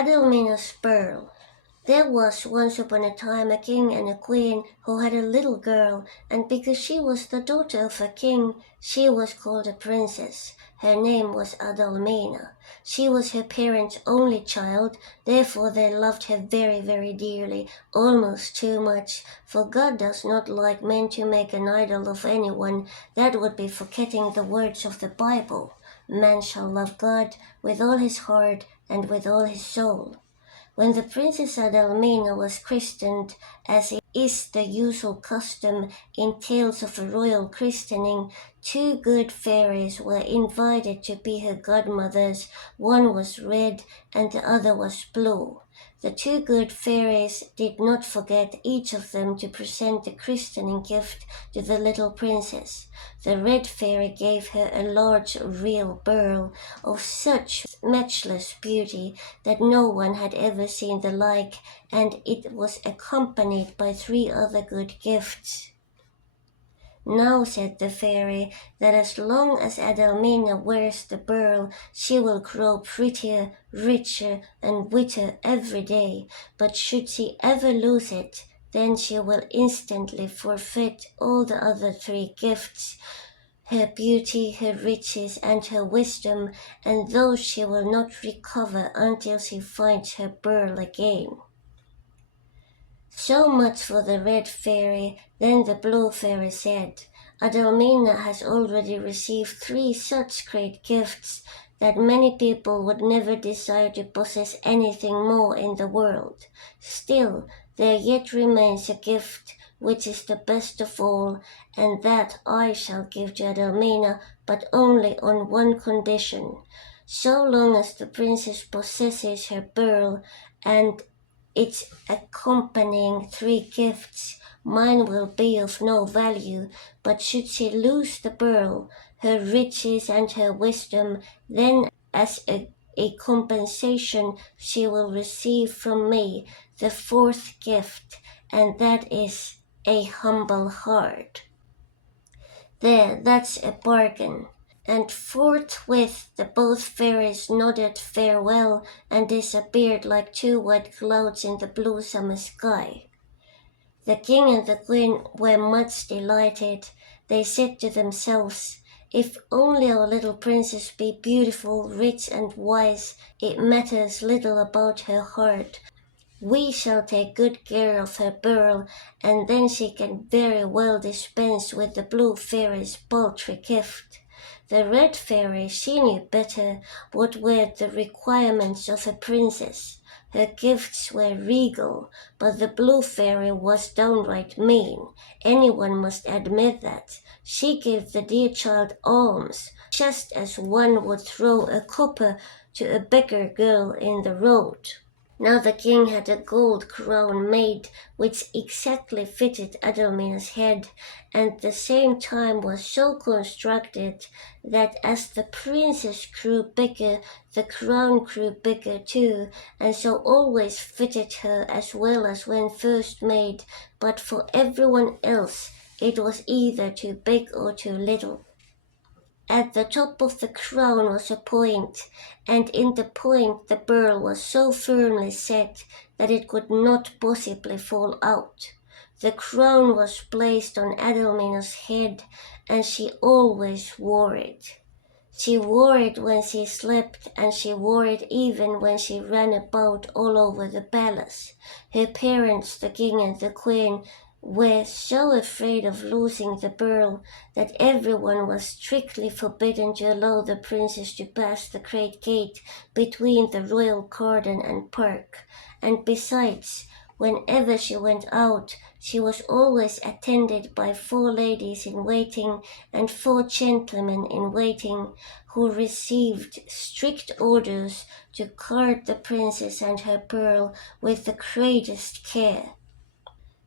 Adalmina's Pearl. There was once upon a time a king and a queen who had a little girl, and because she was the daughter of a king, she was called a princess. Her name was Adalmina. She was her parents' only child, therefore they loved her very, very dearly, almost too much, for God does not like men to make an idol of anyone. That would be forgetting the words of the Bible. Man shall love God with all his heart and with all his soul. When the Princess Adalmina was christened, as is the usual custom in tales of a royal christening, two good fairies were invited to be her godmothers. One was red and the other was blue. The two good fairies did not forget each of them to present the christening gift to the little princess. The red fairy gave her a large real pearl of such matchless beauty that no one had ever seen the like, and it was accompanied by 3 other good gifts. Now, said the fairy, that as long as Adalmina wears the pearl, she will grow prettier, richer, and wittier every day, but should she ever lose it, then she will instantly forfeit all the other 3 gifts, her beauty, her riches, and her wisdom, and those she will not recover until she finds her pearl again. So much for the red fairy. Then the blue fairy said, Adalmina has already received 3 such great gifts that many people would never desire to possess anything more in the world. Still, there yet remains a gift which is the best of all, and that I shall give to Adalmina, but only on one condition. So long as the princess possesses her pearl and its accompanying 3 gifts, mine will be of no value, but should she lose the pearl, her riches and her wisdom, then as a compensation she will receive from me the 4th gift, and that is a humble heart. There, that's a bargain. And forthwith the both fairies nodded farewell and disappeared like 2 white clouds in the blue summer sky. The king and the queen were much delighted. They said to themselves, if only our little princess be beautiful, rich, and wise, it matters little about her heart. We shall take good care of her pearl, and then she can very well dispense with the blue fairy's paltry gift. The red fairy, she knew better what were the requirements of a princess. Her gifts were regal, but the blue fairy was downright mean. Anyone must admit that. She gave the dear child alms, just as one would throw a copper to a beggar girl in the road. Now the king had a gold crown made, which exactly fitted Adalmina's head, and at the same time was so constructed that as the princess grew bigger, the crown grew bigger too, and so always fitted her as well as when first made, but for everyone else it was either too big or too little. At the top of the crown was a point, and in the point the pearl was so firmly set that it could not possibly fall out. The crown was placed on Adalmina's head, and she always wore it. She wore it when she slept, and she wore it even when she ran about all over the palace. Her parents, the king and the queen, were so afraid of losing the pearl that everyone was strictly forbidden to allow the princess to pass the great gate between the royal garden and park, and besides, whenever she went out, she was always attended by 4 ladies in waiting and 4 gentlemen in waiting, who received strict orders to guard the princess and her pearl with the greatest care.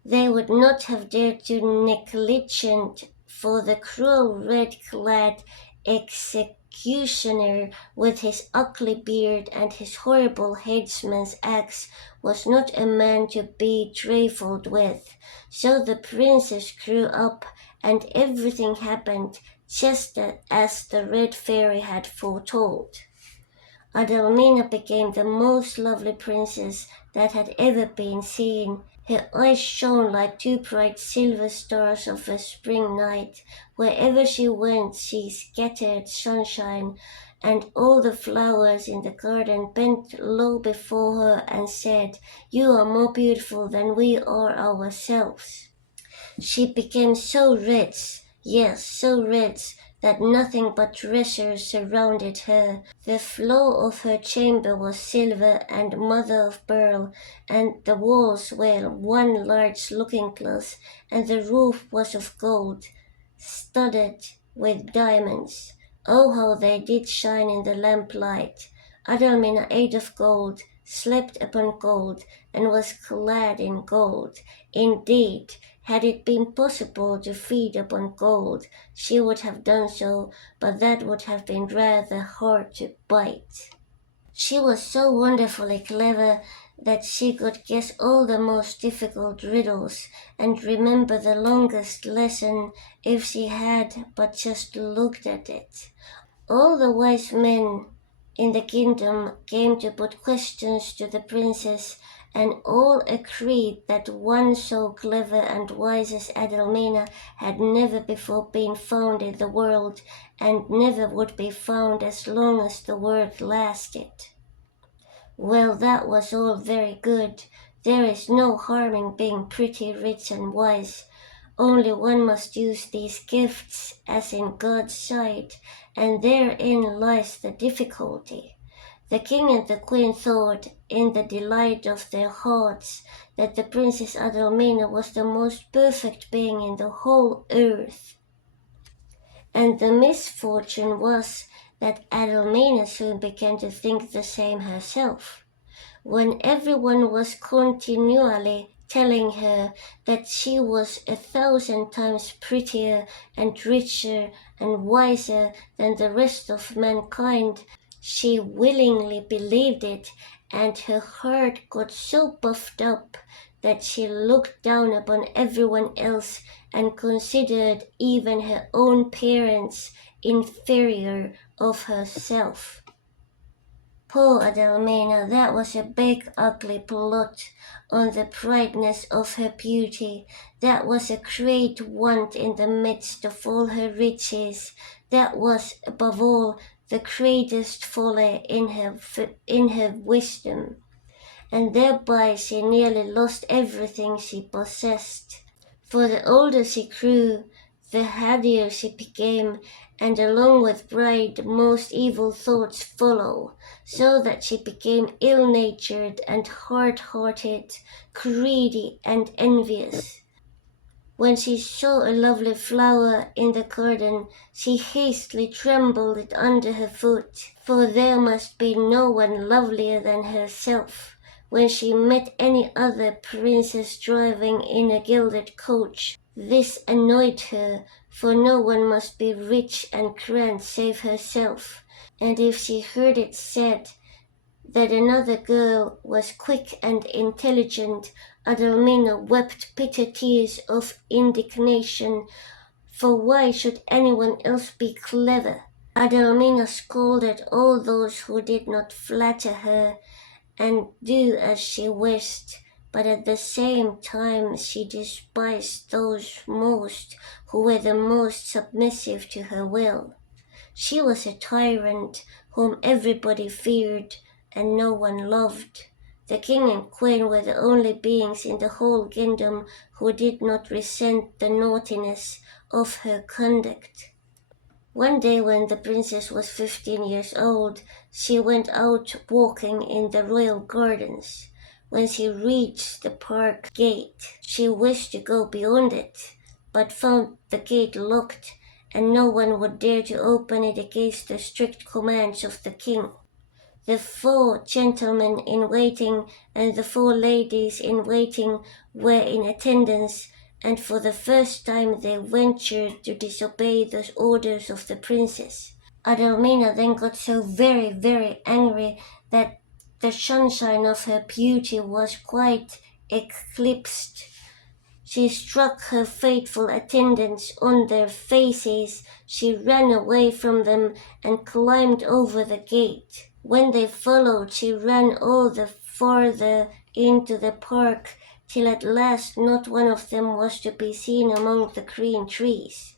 They would not have dared to negligent, for the cruel red-clad executioner with his ugly beard and his horrible headsman's axe was not a man to be trifled with. So the princess grew up, and everything happened just as the red fairy had foretold. Adalmina became the most lovely princess that had ever been seen. Her eyes shone like two bright silver stars of a spring night. Wherever she went, she scattered sunshine, and all the flowers in the garden bent low before her and said, "You are more beautiful than we are ourselves." She became so rich, yes, so rich, that nothing but treasures surrounded her. The floor of her chamber was silver and mother of pearl, and the walls were one large looking-glass, and the roof was of gold, studded with diamonds. Oh, how they did shine in the lamplight! Adalmina ate of gold, slept upon gold, and was clad in gold. Indeed, had it been possible to feed upon gold, she would have done so, but that would have been rather hard to bite. She was so wonderfully clever that she could guess all the most difficult riddles and remember the longest lesson if she had but just looked at it. All the wise men in the kingdom came to put questions to the princess, and all agreed that one so clever and wise as Adalmina had never before been found in the world, and never would be found as long as the world lasted. Well, that was all very good. There is no harm in being pretty, rich, and wise. Only one must use these gifts as in God's sight, and therein lies the difficulty. The king and the queen thought, in the delight of their hearts, that the Princess Adalmina was the most perfect being in the whole earth. And the misfortune was that Adalmina soon began to think the same herself. When everyone was continually telling her that she was 1,000 times prettier and richer and wiser than the rest of mankind, she willingly believed it, and her heart got so puffed up that she looked down upon everyone else and considered even her own parents inferior of herself. Poor Adalmina, that was a big ugly blot on the brightness of her beauty. That was a great want in the midst of all her riches. That was, above all, the greatest folly in her wisdom. And thereby she nearly lost everything she possessed. For the older she grew, the happier she became, and along with pride most evil thoughts follow, so that she became ill-natured and hard-hearted, greedy and envious. When she saw a lovely flower in the garden, she hastily trampled it under her foot, for there must be no one lovelier than herself. When she met any other princess driving in a gilded coach, this annoyed her, for no one must be rich and grand save herself, and if she heard it said that another girl was quick and intelligent, Adalmina wept bitter tears of indignation, for why should anyone else be clever? Adalmina scolded all those who did not flatter her and do as she wished, but at the same time she despised those most who were the most submissive to her will. She was a tyrant whom everybody feared and no one loved. The king and queen were the only beings in the whole kingdom who did not resent the naughtiness of her conduct. One day when the princess was 15 years old, she went out walking in the royal gardens. When she reached the park gate, she wished to go beyond it, but found the gate locked, and no one would dare to open it against the strict commands of the king. The 4 gentlemen in waiting and the 4 ladies in waiting were in attendance, and for the first time they ventured to disobey the orders of the princess. Adalmina then got so very, very angry that the sunshine of her beauty was quite eclipsed. She struck her faithful attendants on their faces, she ran away from them and climbed over the gate. When they followed, she ran all the farther into the park, till at last not one of them was to be seen among the green trees.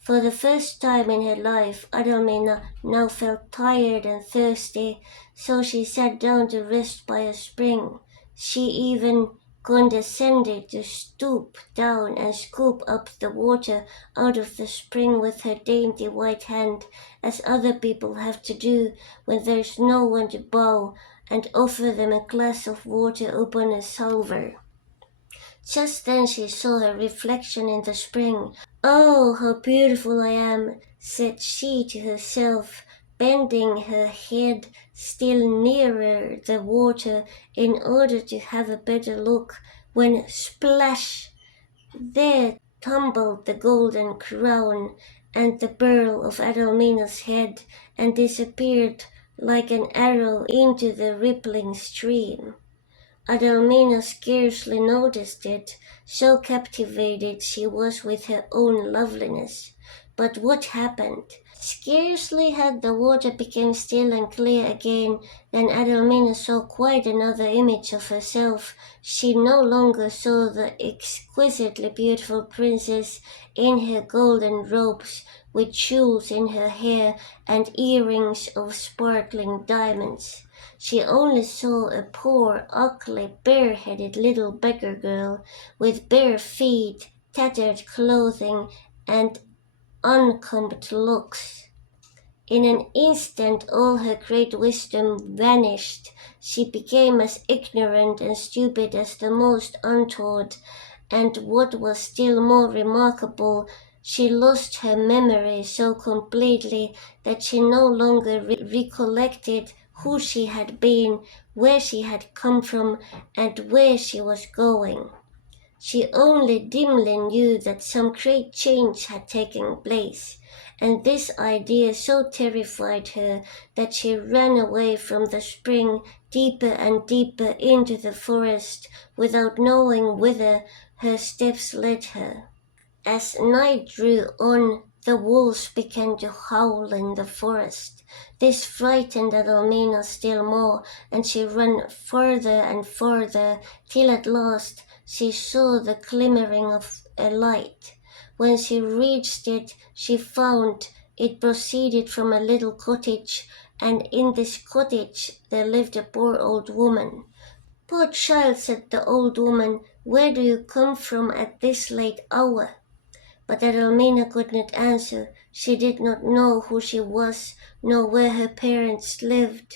For the first time in her life, Adalmina now felt tired and thirsty, so she sat down to rest by a spring. She even condescended to stoop down and scoop up the water out of the spring with her dainty white hand, as other people have to do when there is no one to bow and offer them a glass of water upon a salver. Just then she saw her reflection in the spring. "Oh, how beautiful I am," said she to herself, bending her head still nearer the water in order to have a better look, when splash! There tumbled the golden crown and the pearl of Adalmina's head, and disappeared like an arrow into the rippling stream. Adalmina scarcely noticed it, so captivated she was with her own loveliness. But what happened? Scarcely had the water become still and clear again than Adalmina saw quite another image of herself. She no longer saw the exquisitely beautiful princess in her golden robes, with jewels in her hair and earrings of sparkling diamonds. She only saw a poor, ugly, bare-headed little beggar girl with bare feet, tattered clothing, and unkempt locks. In an instant all her great wisdom vanished. She became as ignorant and stupid as the most untaught, and what was still more remarkable, she lost her memory so completely that she no longer recollected who she had been, where she had come from, and where she was going. She only dimly knew that some great change had taken place, and this idea so terrified her that she ran away from the spring deeper and deeper into the forest, without knowing whither her steps led her. As night drew on, the wolves began to howl in the forest. This frightened Adalmina still more, and she ran further and further, till at last she saw the glimmering of a light. When she reached it, she found it proceeded from a little cottage, and in this cottage there lived a poor old woman. "Poor child," said the old woman, "where do you come from at this late hour?" But Adalmina could not answer. She did not know who she was, nor where her parents lived.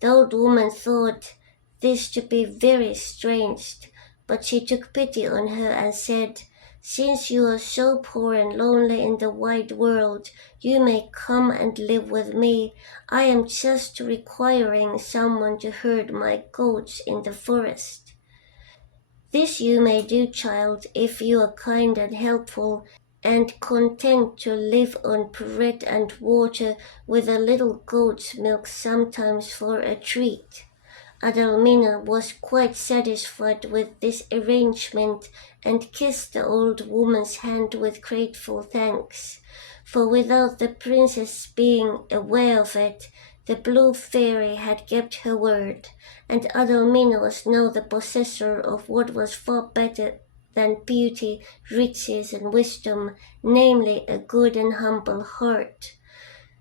The old woman thought this to be very strange, but she took pity on her and said, "Since you are so poor and lonely in the wide world, you may come and live with me. I am just requiring someone to herd my goats in the forest." "This you may do, child, if you are kind and helpful, and content to live on bread and water, with a little goat's milk sometimes for a treat." Adalmina was quite satisfied with this arrangement, and kissed the old woman's hand with grateful thanks. For without the princess being aware of it, the blue fairy had kept her word, and Adalmina was now the possessor of what was far better than beauty, riches, and wisdom, namely a good and humble heart.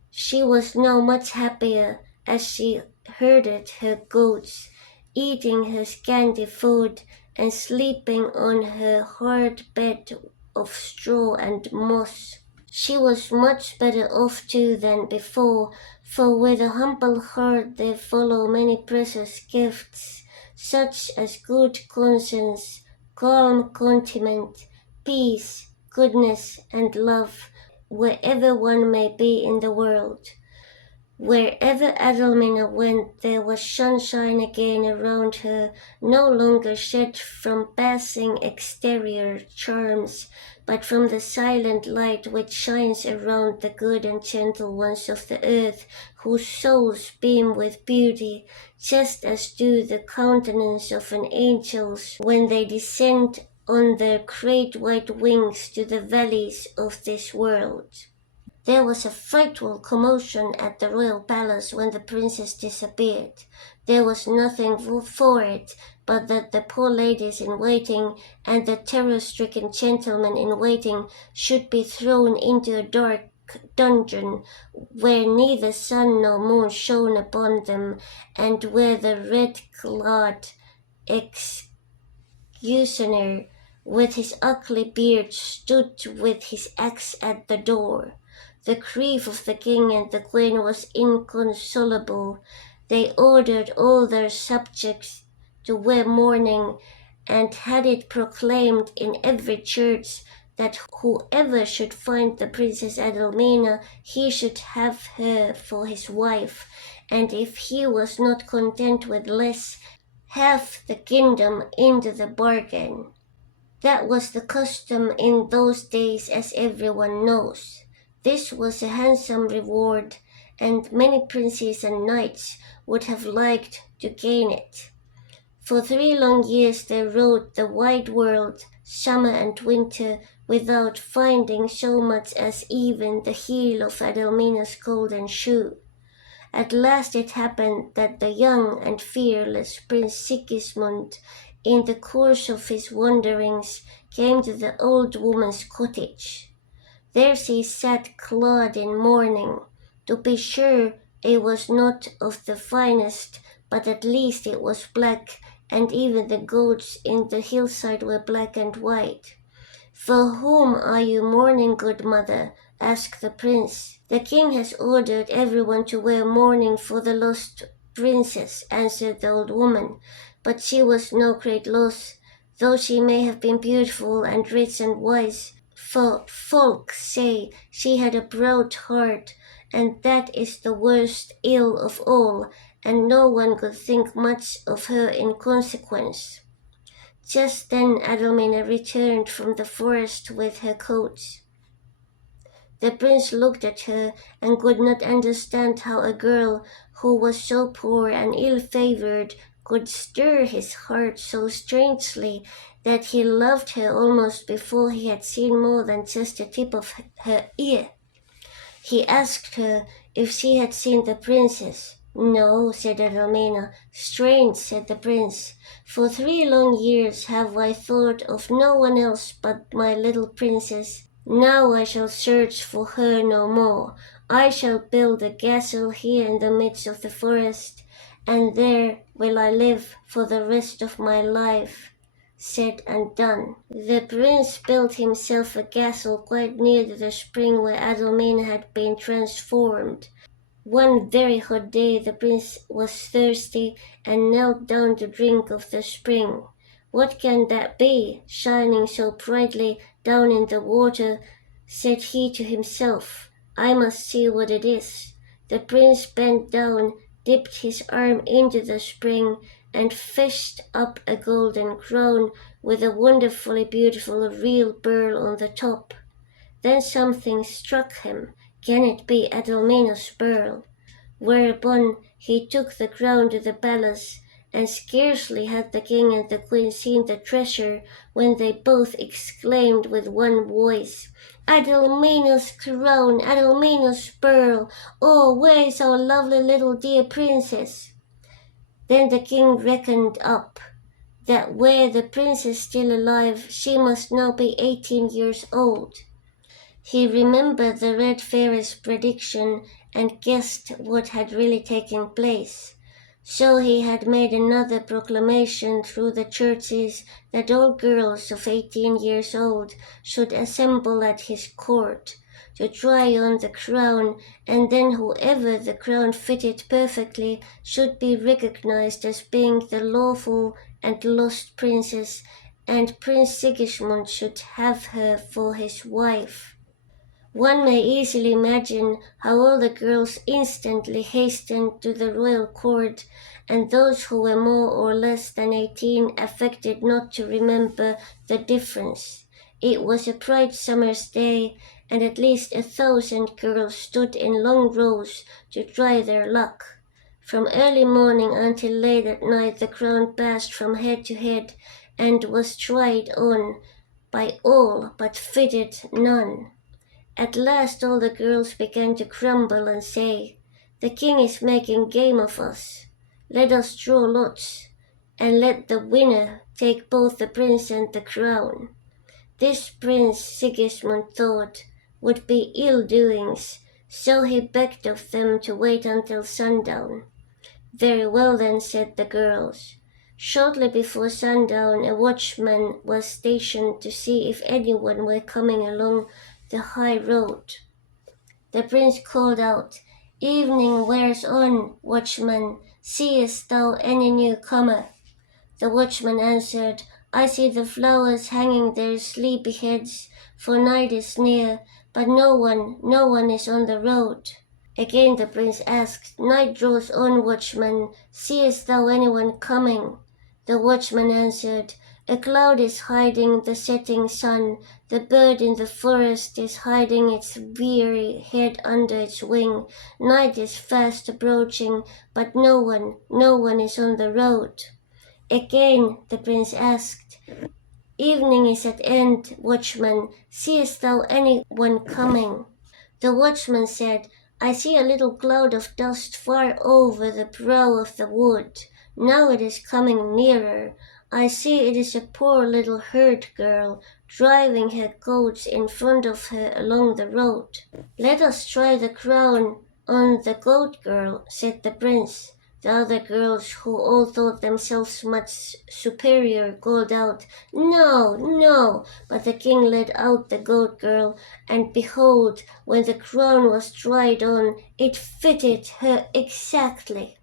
She was now much happier as she herded her goats, eating her scanty food, and sleeping on her hard bed of straw and moss. She was much better off too than before, for with a humble heart there follow many precious gifts, such as good conscience, calm contentment, peace, goodness, and love, wherever one may be in the world. Wherever Adalmina went, there was sunshine again around her, no longer shed from passing exterior charms, but from the silent light which shines around the good and gentle ones of the earth, whose souls beam with beauty, just as do the countenance of an angel's when they descend on their great white wings to the valleys of this world. There was a frightful commotion at the royal palace when the princess disappeared. There was nothing for it but that the poor ladies in waiting and the terror-stricken gentlemen in waiting should be thrown into a dark dungeon where neither sun nor moon shone upon them, and where the red-clad executioner with his ugly beard stood with his axe at the door. The grief of the king and the queen was inconsolable. They ordered all their subjects to wear mourning, and had it proclaimed in every church that whoever should find the Princess Adalmina, he should have her for his wife, and if he was not content with less, half the kingdom into the bargain. That was the custom in those days, as everyone knows. This was a handsome reward, and many princes and knights would have liked to gain it. For 3 long years they rode the wide world, summer and winter, without finding so much as even the heel of Adalmina's golden shoe. At last it happened that the young and fearless Prince Sigismund, in the course of his wanderings, came to the old woman's cottage. There she sat clad in mourning. To be sure, it was not of the finest, but at least it was black, and even the goats in the hillside were black and white. "For whom are you mourning, good mother?" asked the prince. "The king has ordered everyone to wear mourning for the lost princess," answered the old woman. "But she was no great loss, though she may have been beautiful and rich and wise. For folk say she had a broad heart, and that is the worst ill of all, and no one could think much of her in consequence." Just then Adalmina returned from the forest with her coach. The prince looked at her and could not understand how a girl who was so poor and ill-favored could stir his heart so strangely that he loved her almost before he had seen more than just the tip of her ear. He asked her if she had seen the princess. "No," said Adalmina. "Strange," said the prince. "For 3 long years have I thought of no one else but my little princess. Now I shall search for her no more. I shall build a castle here in the midst of the forest, and there will I live for the rest of my life." Said and done. The prince built himself a castle quite near to the spring where Adalmina had been transformed. One very hot day the prince was thirsty and knelt down to drink of the spring. "What can that be, shining so brightly down in the water?" said he to himself. "I must see what it is." The prince bent down, dipped his arm into the spring, and fished up a golden crown with a wonderfully beautiful real pearl on the top. Then something struck him. Can it be Adalmina's pearl? Whereupon he took the crown to the palace, and scarcely had the king and the queen seen the treasure when they both exclaimed with one voice, "Adalmina's crown, Adalmina's pearl! Oh, where is our lovely little dear princess?" Then the king reckoned up that were the princess still alive, she must now be 18 years old. He remembered the Red Fairy's prediction and guessed what had really taken place. So he had made another proclamation through the churches that all girls of 18 years old should assemble at his court to try on the crown, and then whoever the crown fitted perfectly should be recognized as being the lawful and lost princess, and Prince Sigismund should have her for his wife. One may easily imagine how all the girls instantly hastened to the royal court, and those who were more or less than 18 affected not to remember the difference. It was a bright summer's day, and at least 1,000 girls stood in long rows to try their luck. From early morning until late at night the crown passed from head to head, and was tried on by all but fitted none. At last all the girls began to grumble and say, "The king is making game of us. Let us draw lots, and let the winner take both the prince and the crown." This Prince Sigismund thought would be ill doings, so he begged of them to wait until sundown. "Very well then," said the girls. Shortly before sundown a watchman was stationed to see if anyone were coming along the high road. The prince called out, "Evening wears on, watchman, seest thou any newcomer?" The watchman answered, "I see the flowers hanging their sleepy heads, for night is near, but no one is on the road." Again the prince asked, "Night draws on, watchman, seest thou anyone coming?" The watchman answered, "A cloud is hiding the setting sun, the bird in the forest is hiding its weary head under its wing, night is fast approaching, but no one is on the road." Again the prince asked, "Evening is at end, watchman, seest thou any one coming?" The watchman said, "I see a little cloud of dust far over the brow of the wood. Now it is coming nearer. I see it is a poor little herd girl, driving her goats in front of her along the road." "Let us try the crown on the goat girl," said the prince. The other girls, who all thought themselves much superior, called out, "No, no!" But the king led out the goat girl, and behold, when the crown was tried on, it fitted her exactly.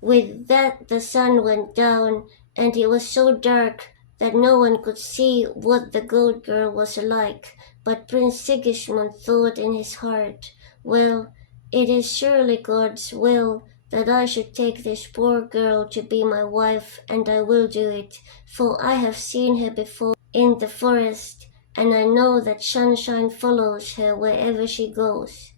With that the sun went down, and it was so dark that no one could see what the goat girl was like. But Prince Sigismund thought in his heart, "Well, it is surely God's will that I should take this poor girl to be my wife, and I will do it, for I have seen her before in the forest, and I know that sunshine follows her wherever she goes."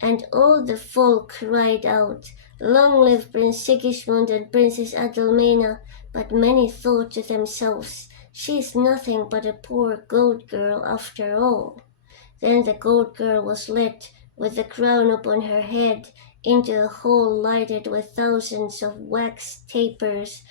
And all the folk cried out, "Long live Prince Sigismund and Princess Adalmina!" But many thought to themselves, "She is nothing but a poor goat girl after all." Then the goat girl was led, with the crown upon her head, into a hall lighted with thousands of wax tapers,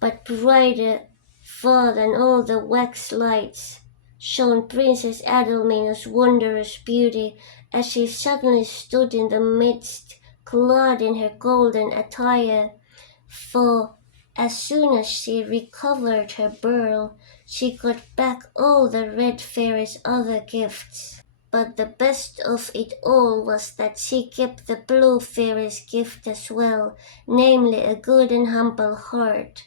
but brighter far than all the wax lights shone Princess Adalmina's wondrous beauty, as she suddenly stood in the midst, clad in her golden attire, for as soon as she recovered her pearl, she got back all the Red Fairy's other gifts. But the best of it all was that she kept the Blue Fairy's gift as well, namely a good and humble heart.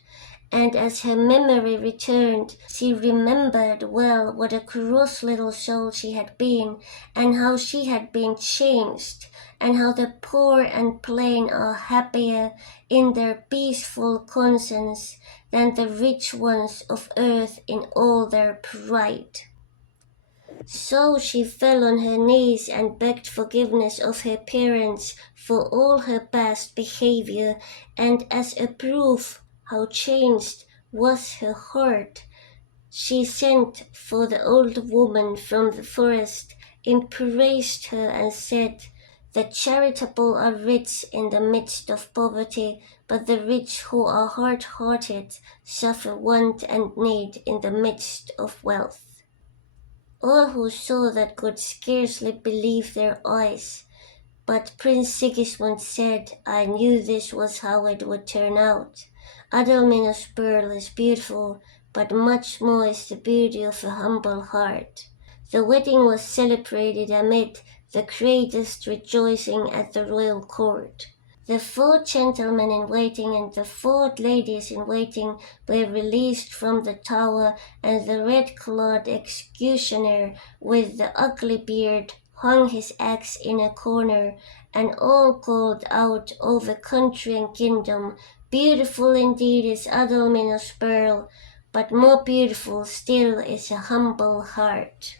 And as her memory returned, she remembered well what a cross little soul she had been, and how she had been changed, and how the poor and plain are happier in their peaceful conscience than the rich ones of earth in all their pride. So she fell on her knees and begged forgiveness of her parents for all her past behavior, and as a proof how changed was her heart, she sent for the old woman from the forest, embraced her, and said, "The charitable are rich in the midst of poverty, but the rich who are hard-hearted suffer want and need in the midst of wealth." All who saw that could scarcely believe their eyes, but Prince Sigismund said, "I knew this was how it would turn out. Adalmina's pearl is beautiful, but much more is the beauty of a humble heart." The wedding was celebrated amid the greatest rejoicing at the royal court. The 4 gentlemen in waiting and the 4 ladies in waiting were released from the tower, and the red-clad executioner with the ugly beard hung his axe in a corner, and all called out over country and kingdom, "Beautiful indeed is Adalmina's pearl, but more beautiful still is a humble heart."